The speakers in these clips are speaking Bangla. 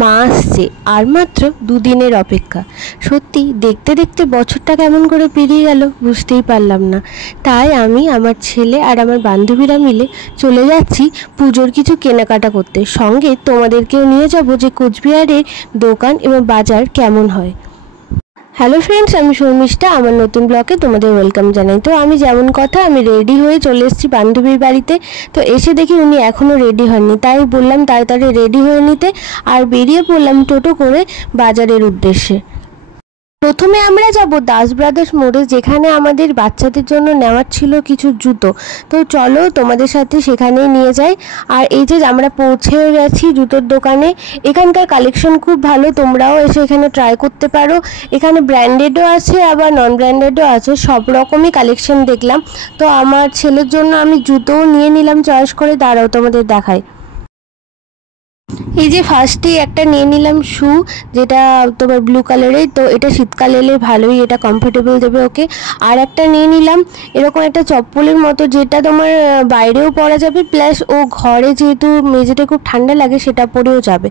মা আসছে আর মাত্র দুদিনের অপেক্ষা। সত্যি দেখতে দেখতে বছরটা কেমন করে পেরিয়ে গেল বুঝতেই পারলাম না। তাই আমি, আমার ছেলে আর আমার বান্ধবীরা মিলে চলে যাচ্ছি পুজোর কিছু কেনাকাটা করতে। সঙ্গে তোমাদেরকেও নিয়ে যাব যে কোচবিহারের দোকান এবং বাজার কেমন হয়। হ্যালো ফ্রেন্ডস, আমি শর্মিষ্ঠা, আমার নতুন ব্লগে তোমাদের ওয়েলকাম জানাই। তো আমি যেমন কথা, আমি রেডি হয়ে চলে এসেছি বান্ধবীর বাড়িতে। তো এসে দেখি উনি এখনও রেডি হননি, তাই বললাম তাড়াতাড়ি রেডি হয়ে নিতে, আর বেরিয়ে পড়লাম টোটো করে বাজারের উদ্দেশ্যে। প্রথমে আমরা যাব দাস ব্রাদার্স মোড়ে, যেখানে আমাদের বাচ্চাদের জন্য নেওয়ার ছিল কিছু জুতো। তো চলো তোমাদের সাথে সেখানেই নিয়ে যাই। আর এই যে আমরা পৌঁছেও গেছি জুতোর দোকানে। এখানকার কালেকশন খুব ভালো, তোমরাও এসে এখানে ট্রাই করতে পারো। এখানে ব্র্যান্ডেডও আছে আবার নন ব্র্যান্ডেডও আছে, সব রকমই কালেকশন দেখলাম। তো আমার ছেলের জন্য আমি জুতোও নিয়ে নিলাম চয়েস করে, দাঁড়াও তোমাদের দেখাই। এই যে ফার্স্টেই একটা নিয়ে নিলাম শু, যেটা তোমার ব্লু কালারের। তো এটা শীতকালে এলে ভালোই, এটা কমফোর্টেবল দেবে ওকে। আর একটা নিয়ে নিলাম এরকম একটা চপ্পলের মতো, যেটা তোমার বাইরেও পরা যাবে, প্লাস ও ঘরে যেহেতু মেঝেতে খুব ঠান্ডা লাগে সেটা পরেও যাবে।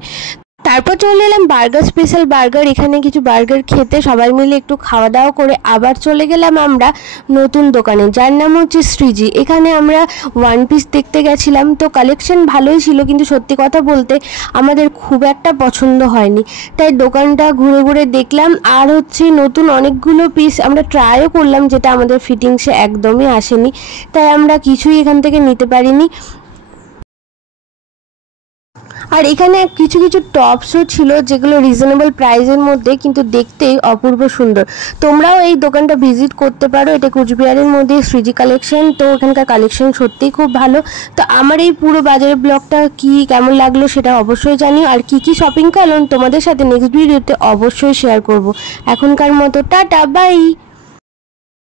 তারপর চলে এলাম বার্গার স্পেশাল বার্গার, এখানে কিছু বার্গার খেতে সবাই মিলে একটু খাওয়া দাওয়া করে আবার চলে গেলাম আমরা নতুন দোকানে, যার নাম হচ্ছে শ্রীজি। এখানে আমরা ওয়ান পিস দেখতে গেছিলাম। তো কালেকশন ভালোই ছিল, কিন্তু সত্যি কথা বলতে আমাদের খুব একটা পছন্দ হয়নি, তাই দোকানটা ঘুরে ঘুরে দেখলাম। আর হচ্ছে নতুন অনেকগুলো পিস আমরা ট্রাইও করলাম, যেটা আমাদের ফিটিংসে একদমই আসেনি, তাই আমরা কিছুই এখান থেকে নিতে পারিনি। আর এখানে কিছু কিছু টপসও ছিল, যেগুলো রিজনেবল প্রাইসের মধ্যে, কিন্তু দেখতেই অপূর্ব সুন্দর। তোমরাও এই দোকানটা ভিজিট করতে পারো, এটা কোচবিহারের মধ্যে শ্রীজি কালেকশন। তো এখানকার কালেকশন সত্যিই খুব ভালো। তো আমার এই পুরো বাজারের ব্লগটা কেমন লাগলো সেটা অবশ্যই জানিও, আর কি শপিং করলাম তোমাদের সাথে নেক্সট ভিডিওতে অবশ্যই শেয়ার করব। এখনকার মতো টাটা, বাই।